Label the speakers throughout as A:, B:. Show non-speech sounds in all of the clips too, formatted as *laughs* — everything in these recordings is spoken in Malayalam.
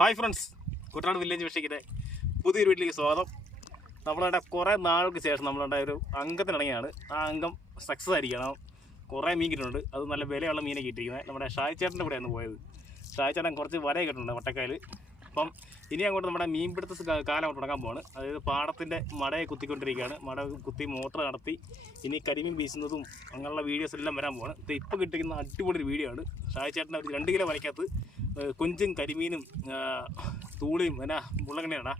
A: ഹായ് ഫ്രണ്ട്സ് കുട്ടനാട് വില്ലേജ് വിഷയ്ക്കിന്റെ പുതിയൊരു വീട്ടിലേക്ക് സ്വാഗതം. നമ്മളുടെ കുറേ നാൾക്ക് ശേഷം നമ്മളുടെ ഒരു അംഗത്തിനിണങ്ങിയാണ് ആ അംഗം സക്സസ് ആയിരിക്കണം. കുറേ മീൻ കിട്ടുന്നുണ്ട്. അത് നല്ല വിലയുള്ള മീനെ കിട്ടിയിരിക്കുന്നത്. നമ്മുടെ ഷായ്ച്ചേട്ടന്റെ കൂടെയാണ് പോയത്. ഷായ്ച്ചേട്ടൻ കുറച്ച് വല കിട്ടുന്നുണ്ട് വട്ടക്കായൽ അപ്പം ഇനി അങ്ങോട്ട് നമ്മുടെ മീൻപിടുത്ത കാലം തുടങ്ങാൻ പോവാണ്. അതായത് പാടത്തിന്റെ മടയെ കുത്തിക്കൊണ്ടിരിക്കുകയാണ്. മട കുത്തി മോട്ടർ നടത്തി ഇനി കരിമീൻ വീശുന്നതും അങ്ങനെയുള്ള വീഡിയോസ് എല്ലാം വരാൻ പോവാണ്. ഇത് ഇപ്പോൾ കിട്ടിക്കുന്ന അടിപൊളി ഒരു വീഡിയോ ആണ്. ഷായ്ച്ചേട്ടന്റെ ഒരു രണ്ട് കിലോ വലയ്ക്കകത്ത് കൊഞ്ചും കരിമീനും തൂളിയും എന്നാ മുള്ളങ്കണ്ണിയാണ്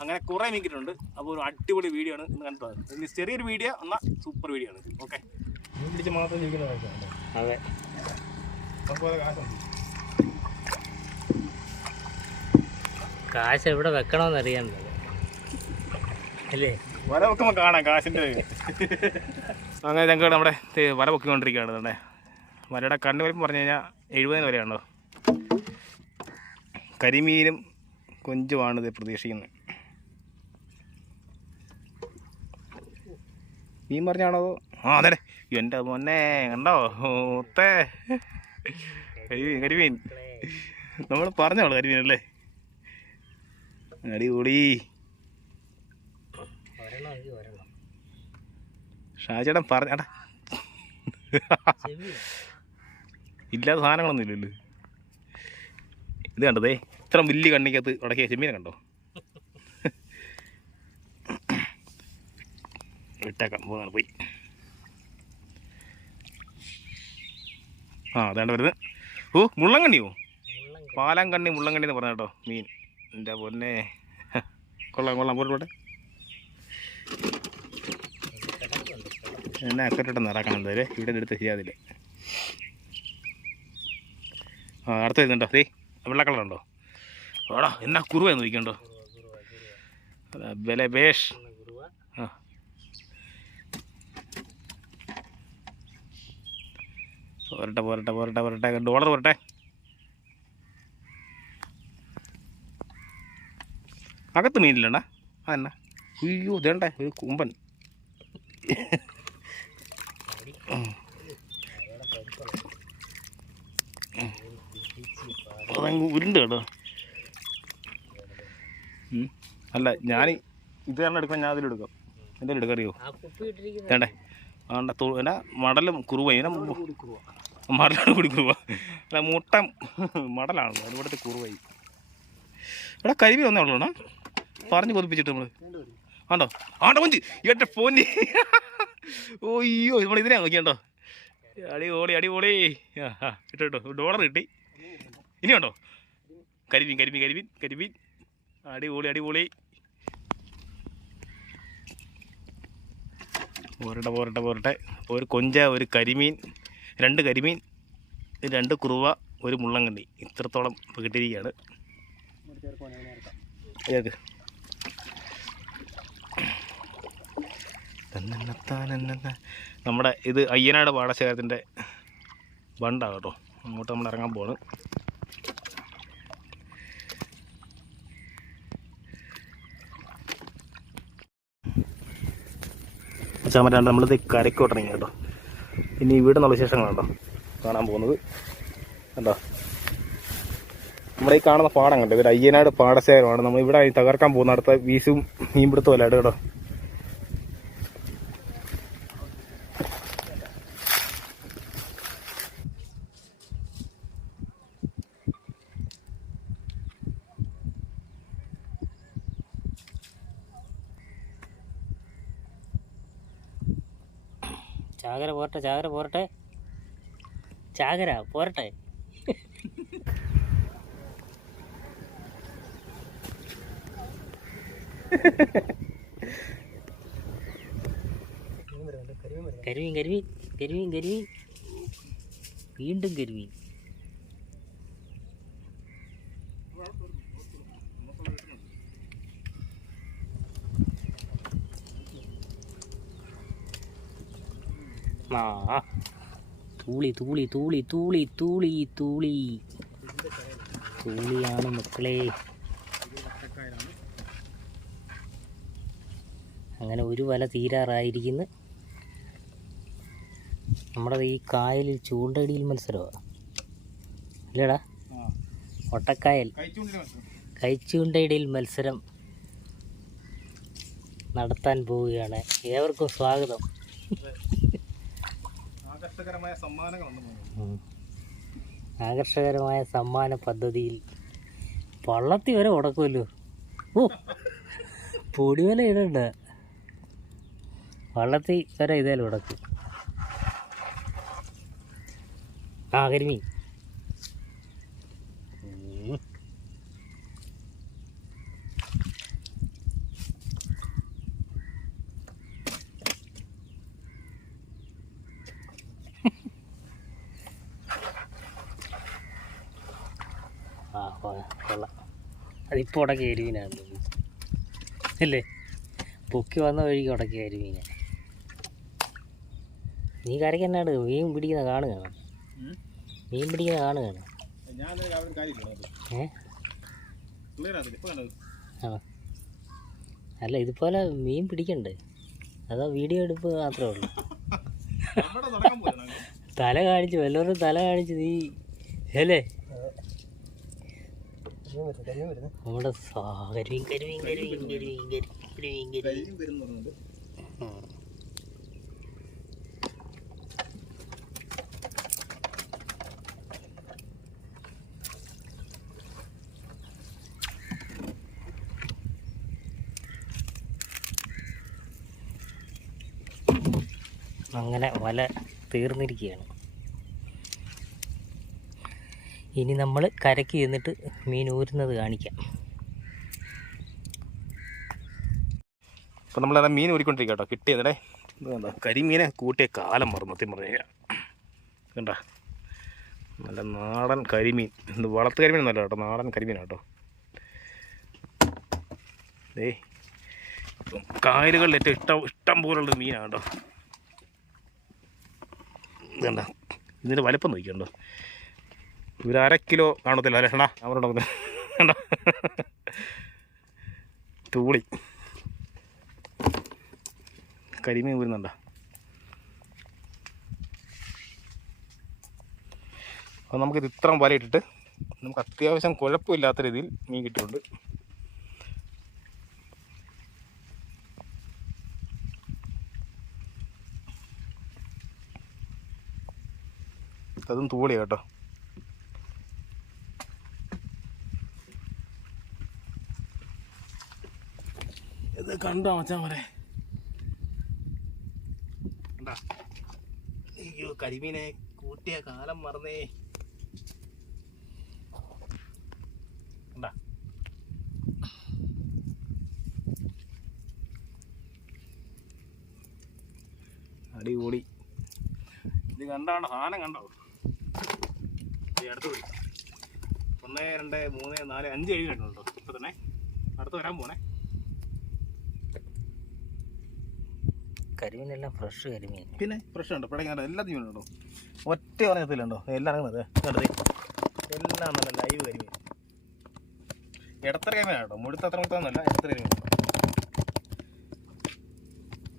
A: അങ്ങനെ കുറേ മീൻ അപ്പോൾ ഒരു അടിപൊളി വീഡിയോ ആണ് ഇന്ന് കണ്ടത്. ഇനി ചെറിയൊരു വീഡിയോ എന്നാൽ സൂപ്പർ വീഡിയോ ആണ്. ഓക്കെ പിടിച്ച് മാത്രം ജീവിക്കുന്ന
B: അതെ.
A: അതുപോലെ കാശുണ്ട്
B: കാശ് എവിടെ വെക്കണമെന്ന് അറിയാൻ മേല. അല്ലേ?
A: വല വെക്കുമ്പോൾ കാണാം കാശിന്റെ അങ്ങനെ ഞങ്ങൾ നമ്മുടെ വല പൊക്കിക്കൊണ്ടിരിക്കുകയാണ് തന്നെ വലയുടെ കണ്ണു വലിപ്പം പറഞ്ഞു കഴിഞ്ഞാൽ എഴുപതിന് വരെയാണോ കരിമീനും കൊഞ്ചുമാണ് ഇത് പ്രതീക്ഷിക്കുന്നത്. മീൻ പറഞ്ഞാണോ ആ അതെ എന്റെ മോനെ കണ്ടോ? ഒത്തേ കരിമീൻ കരിമീൻ. നമ്മൾ പറഞ്ഞോളൂ കരിമീൻ അല്ലേ? അടിപൊളി ഷാജേടൻ പറഞ്ഞാടാ ഇല്ലാത്ത സാധനങ്ങളൊന്നും ഇല്ലല്ലോ. ഇത് കണ്ടതേ ഇത്ര വലിയ കണ്ണിക്കകത്ത് ഉടക്കിയ ചെമ്മീനെ കണ്ടോ? വിട്ടേക്കാം പോകാണ് പോയി. ആ അതാണ്ട് വരുന്നത്. ഓ മുള്ളങ്കണ്ണിയോ
B: മുള്ളം
A: പാലാം കണ്ണി മുള്ളങ്കണ്ണി എന്ന് പറഞ്ഞ കേട്ടോ മീൻ. എന്റെ പൊന്നെ? കൊള്ളാം കൊള്ളാം. പോട്ടെ പോട്ടെ. എന്നെ അക്കറ്റിട്ട് നടക്കണം എന്തായാലും. ഇവിടെ എടുത്ത് ചെയ്യാതില്ല ആ അടുത്ത് വരുന്നുണ്ടോ ദേ വെള്ള കളറുണ്ടോ ഓടാ എന്നാ കുറുവ നോക്കിക്കണ്ടോ
B: കുറുവ, കുറുവ, കുറുവ.
A: വില ബേഷ്.
B: ഒന്ന് കുറുവ.
A: ആ. പോരട്ടെ പോരട്ടെ പോരട്ടെ പോരട്ടെ. ഡോളർ പോരട്ടെ. അകത്ത് മീനില്ലണ്ടാ ആ എന്നാ. അയ്യോ ഇതേണ്ട ഒരു കുമ്പൻ. അതങ്ങ് ഉരുണ്ട് കേട്ടോ. അല്ല ഞാൻ ഇത് കാരണം എടുക്കാം. ഞാൻ അതിലെടുക്കാം എന്റെ
B: ആ കുപ്പി ഇട്ടിരിക്കുന്ന
A: വേണ്ടേ? ആണ്ട തൊഴു എന്നാ മടലും കുറുവ ഇങ്ങനെ മടലാണ് കൂടി കുറുവ. അല്ല മുട്ട മടലാണല്ലോ അതിവിടുത്തെ കുറുവായി. എടാ കരിവി ഒന്നേ ഉള്ളൂ പറഞ്ഞു കൊതിപ്പിച്ചിട്ട് നമ്മൾ ആണ്ടോ ആണ്ടോ മുഞ്ചി എട്ടെ പോന്നി. ഓയ്യോ നമ്മൾ ഇതിനെ നോക്കിയാണ്ടോ? അടിപൊളി അടിപൊളി. ആ ഇട്ടോ ഇട്ടോ. ഡോളർ കിട്ടി. ഇനിയുണ്ടോ കരിമീൻ കരിമീൻ കരിമീൻ കരിമീൻ. അടിപൊളി അടിപൊളി. പോരട്ടെ പോരട്ടെ പോരട്ടെ. ഒരു കൊഞ്ച ഒരു കരിമീൻ രണ്ട് കരിമീൻ രണ്ട് കുറുവ ഒരു മുള്ളങ്കണ്ണി. ഇത്രത്തോളം കിട്ടിയിരിക്കുകയാണ്. ഏത് നമ്മുടെ ഇത് അയ്യനാട് പാടശേഖരത്തിന്റെ ബണ്ടാണ് കേട്ടോ. അങ്ങോട്ട് നമ്മൾ ഇറങ്ങാൻ പോവാണ്. ചാമരാണ്ട് നമ്മളിത് കരക്കോട്ടിറങ്ങി കേട്ടോ. ഇനി ഇവിടെ നിന്നുള്ള വിശേഷങ്ങളുണ്ടോ കാണാൻ പോകുന്നത്. കണ്ടോ? നമ്മുടെ ഈ കാണുന്ന പാടം കണ്ടോ? ഇതൊരു അയ്യനാട് പാടശേഖരമാണ്. നമ്മൾ ഇവിടെ തകർക്കാൻ പോകുന്ന അടുത്ത വീസും മീൻപിടുത്തവും അല്ലാണ്ട് കേട്ടോ.
B: ചാകര പോരട്ടെ ചാകര പോരട്ടെ ചാകര പോരട്ടെ കരിമീൻ കരിമീൻ കരിമീൻ കരിമീൻ വീണ്ടും കരിമീൻ ആ. തൂളി തൂളി തൂളി തൂളി തൂളി തൂളി. തൂളിയാണ് മക്കളെ. അങ്ങനെ ഒരു വല തീരാറായിരിക്കുന്നു. നമ്മുടെ ഈ കായലിൽ ചൂണ്ടടിയിൽ മത്സരമാണ് അല്ലേടാ? ഒട്ടക്കായൽ. കൈച്ചൂണ്ടയിടയിൽ മത്സരം. നടത്താൻ പോവുകയാണ്. ഏവർക്കും സ്വാഗതം.
A: ആകർഷകരമായ
B: സമ്മാന പദ്ധതിയിൽ പള്ളത്തി വരെ ഉടക്കുമല്ലോ. ഓ പൊടിവല ഇതുണ്ട്. വള്ളത്തി വരെ ഇതേലും ഉടക്കും. ആ കരിമീൻ. ആ കൊള്ളാം അതിപ്പോൾ ഉടക്കിയ തോന്നുന്നു. അല്ലേ പൊക്കി വന്ന വഴിക്ക് ഉടക്കിയ അരുവിനെ നീ കരയ്ക്ക് എന്നാണ്? മീൻ പിടിക്കുന്ന കാണുകയാണ്. മീൻ പിടിക്കുന്ന കാണുകയാണ് അല്ല ഇതുപോലെ മീൻ പിടിക്കണ്ടേ. അതോ വീഡിയോ എടുപ്പ് മാത്രമേ ഉള്ളൂ. *laughs* തല കാണിച്ച് വല്ലവരും തല കാണിച്ച് നീ അല്ലേ?
A: വരും
B: അങ്ങനെ വല തീർന്നിരിക്കുകയാണ്. ഇനി നമ്മൾ കരയ്ക്ക് ചെന്നിട്ട് മീൻ ഊരുന്നത് കാണിക്കാം.
A: അപ്പോൾ നമ്മളത് മീൻ ഊരിക്കൊണ്ടിരിക്കുക കേട്ടോ കിട്ടിയതേ കരിമീനെ കൂട്ടിയ കാലം മറന്നു സത്യം കണ്ട? നല്ല നാടൻ കരിമീൻ. ഇത് വളർത്ത് നല്ല കേട്ടോ നാടൻ കരിമീനാണ് കേട്ടോ ഏ കായലുകളിൽ ഏറ്റവും ഇഷ്ടം ഇഷ്ടം പോലുള്ള മീനാണ് കേട്ടോ ഇതണ്ട ഇതിന്റെ വലിപ്പം നോക്കിയുണ്ടോ ഒരു അര കിലോ കാണത്തില്ല അല്ലേ അവരുണ്ടോ കണ്ടോ തൂളി. കരിമീൻ വരുന്നുണ്ടോ അപ്പോൾ നമുക്കിത് ഇത്രയും വല ഇട്ടിട്ട് നമുക്ക് അത്യാവശ്യം കുഴപ്പമില്ലാത്ത രീതിയിൽ മീൻ കിട്ടിയിട്ടുണ്ട്. അതും തൂളിയാ കേട്ടോ. ഇത് കണ്ടോ മച്ചാൻ പോലെ? അയ്യോ കരിമീനെ കൂട്ടിയ കാലം മറന്നേ? അടിപൊളി. ഇത് കണ്ടാണ് സാധനം കണ്ടോ? അടുത്ത് പോയി. ഒന്ന് രണ്ട് മൂന്ന് നാല് അഞ്ച് ഏഴ് കണ്ടുണ്ടോ ഇപ്പൊ തന്നെ. അടുത്ത് വരാൻ പോണേ.
B: കരിമീനെല്ലാം ഫ്രഷ് കരിമീൻ.
A: പിന്നെ ഫ്രഷ് ഉണ്ട് പിടങ്ങാണ്ട് എല്ലാ തീവനുണ്ടോ ഒറ്റ പറഞ്ഞത്തിലുണ്ടോ എല്ലാം ഇറങ്ങുന്നത് കണ്ടത് എല്ലാം നല്ല ലൈവ് കരിമീൻ. ഇടത്തര കരിമീനാണ് കേട്ടോ. മുഴുത്ത അത്ര മുഴുത്തൊന്നുമല്ല ഇടത്തര കരിമീൻ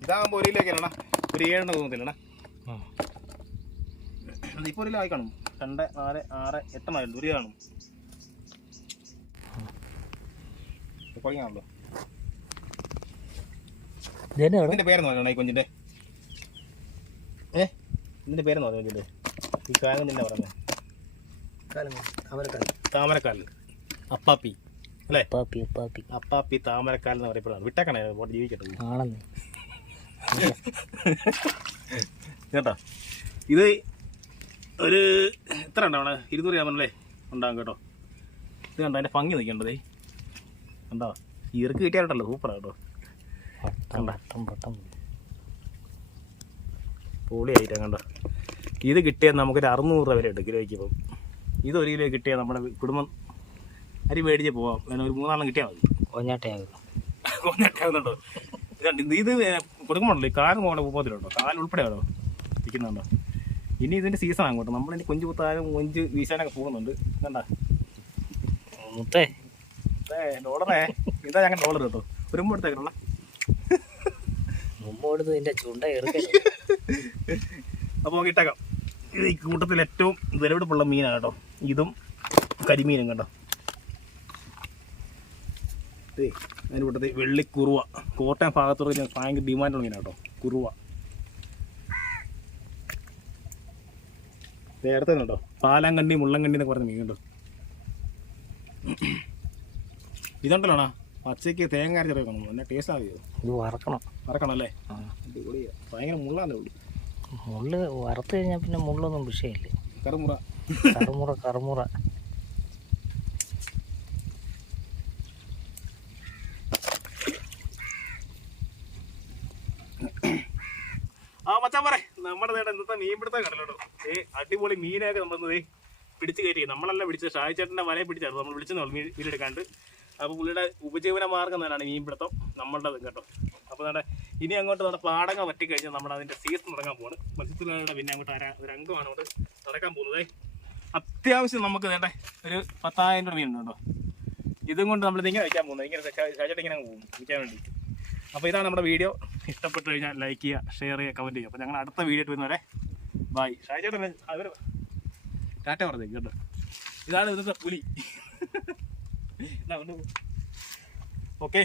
A: ഇതാകുമ്പോൾ ഒരു കിലോക്കാണ് ഒരു ഏഴെണ്ണ തോന്നത്തില്ലണ ഇപ്പോൾ ഒരു ആയി കാണും. രണ്ട് നാല് ആറ് എട്ടെണ്ണമായിരുന്നു ഒരു കാണും. കുഴങ്ങാണല്ലോ പേരെന്ന് പറയണ ഈ ഏ? പേരെന്ന് പറഞ്ഞു കാലം അപ്പാപ്പി. അല്ലേ? അപ്പാപ്പി എന്ന് പറയപ്പെടുന്നത് വിട്ടേക്കണേ പോട്ട് ജീവിക്കട്ടെ
B: ആണെന്ന്.
A: കേട്ടോ? ഇത് ഒരു എത്ര ഉണ്ടാവണ ഇരുന്നൂറ് ഗ്രാം അല്ലേ? ഉണ്ടാകും കേട്ടോ. ഇത് കണ്ടോ അതിന്റെ ഭംഗി നിൽക്കേണ്ടതേ കണ്ടോ? ഇവർക്ക് കിട്ടിയാലോ സൂപ്പറാണ് കേട്ടോ.
B: വട്ടം വട്ടം വട്ടം
A: പൊളിയായിട്ടാണ് കണ്ടോ? ഇത് കിട്ടിയാൽ നമുക്കൊരു അറുന്നൂറ് രൂപ വരെ ഉണ്ട് കിലോയ്ക്ക് ഇപ്പം. ഇത് ഒരു കിലോ കിട്ടിയാൽ നമ്മുടെ കുടുംബം അരി മേടിച്ച് പോവാം. വേണം ഒരു മൂന്നാളം കിട്ടിയാൽ മതി.
B: കൊഞ്ഞാട്ടയാകും
A: കൊന്നിട്ടാകുന്നുണ്ടോ ഇതുണ്ട്. ഇത് കൊടുക്കുമ്പോണ്ടല്ലോ ഈ കാൽ പോകണ ഉപത്തിലുണ്ടോ കാൽ ഉൾപ്പെടെ ആണോ ഇരിക്കുന്നുണ്ടോ? ഇനി ഇതിന്റെ സീസൺ അങ്ങോട്ട്. നമ്മളിനി കൊഞ്ച് കുത്താനും കൊഞ്ച് വീശാനൊക്കെ പോകുന്നുണ്ട്. കണ്ട?
B: മുത്തേ.
A: മുത്തേ ഡോളറേ. ഇതാ ഞങ്ങൾ ഡോളർ കേട്ടോ. ഒരു എടുത്തേക്കണ
B: മുമ്പോടുത്ത് നിന്റെ ചുണ്ട *laughs*
A: അപ്പോൾ ഇട്ടേക്കാം. ഇത് ഈ കൂട്ടത്തിൽ ഏറ്റവും വിലപിടിപ്പുള്ള മീനാണ് കേട്ടോ. ഇതും കരിമീനും കേട്ടോ. ദേ അതിന് കൂട്ടത്തിൽ വെള്ളിക്കുറുവ കോട്ടയം ഭാഗത്തുള്ള ഞാൻ ഭയങ്കര ഡിമാൻഡുള്ള മീനാണ് കേട്ടോ. കുറുവ. നേരത്തെ കേട്ടോ പാലാങ്കണ്ടി മുള്ളങ്കണ്ടി എന്നൊക്കെ പറഞ്ഞ മീൻ കേട്ടോ ഇതുണ്ടല്ലോണാ പച്ചയ്ക്ക് തേങ്ങ അരച്ച് വെക്കണം എന്നെ ടേസ്റ്റ് ആദ്യം
B: ഇത് വറക്കണം.
A: വറക്കണം
B: അല്ലേ?
A: അടിപൊളിയാ ഭയങ്കര മുള്ളാന്നേ ഉള്ളു
B: മുള്ള് വറുത്ത് കഴിഞ്ഞാൽ പിന്നെ മുള്ളൊന്നും വിഷയമില്ല.
A: കറുമുറ.
B: കറുമുറ കറുമുറ.
A: ആ മച്ചാൻ പറ. നമ്മുടെ നേടെ ഇന്നത്തെ മീൻ പിടുത്തം കണ്ടല്ലോ ഏ അടിപൊളി മീനൊക്കെ നമ്മൾ പിടിച്ച് കയറ്റി. നമ്മളല്ല പിടിച്ചത് ഷായിച്ചേട്ടന്റെ വലയെ പിടിച്ചായിരുന്നു നമ്മൾ വിളിച്ചു മീൻ മീനെടുക്കാണ്ട് അപ്പോൾ പുള്ളിയുടെ ഉപജീവന മാർഗം തന്നെയാണ് മീൻപിടുത്തം നമ്മളുടെ കേട്ടോ. അപ്പോൾ നമ്മുടെ ഇനി അങ്ങോട്ട് നമ്മുടെ പാടങ്ങ പറ്റിക്കഴിഞ്ഞാൽ നമ്മുടെ അതിന്റെ സീസൺ തുടങ്ങാൻ പോകുന്നത് മത്സ്യത്തൊഴിലാളിയുടെ പിന്നെ അങ്ങോട്ട് അര ഒരു അംഗമാണ് അങ്ങോട്ട് നടക്കാൻ പോകുന്നത്. അത്യാവശ്യം നമുക്ക് വേണ്ട ഒരു പത്തായിരം രൂപ കേട്ടോ ഇതും കൊണ്ട് നമ്മൾ ഇങ്ങനെ വയ്ക്കാൻ പോകുന്നത്. ഇങ്ങനെ കഴിച്ചിട്ട് ഇങ്ങനെ പോകും. വിൽക്കാൻ വേണ്ടി. അപ്പോൾ ഇതാണ് നമ്മുടെ വീഡിയോ. ഇഷ്ടപ്പെട്ടു കഴിഞ്ഞാൽ ലൈക്ക് ചെയ്യുക ഷെയർ ചെയ്യുക കമന്റ് ചെയ്യുക. അപ്പോൾ ഞങ്ങൾ അടുത്ത വീഡിയോ ഇട്ട് വരുന്നവരെ ബൈ ഷാജേട്ടൻ അവർ ടാറ്റ പറഞ്ഞേക്ക് കേട്ടോ. ഇതാണ് ഇന്നത്തെ പുലി. *laughs* ഓക്കെ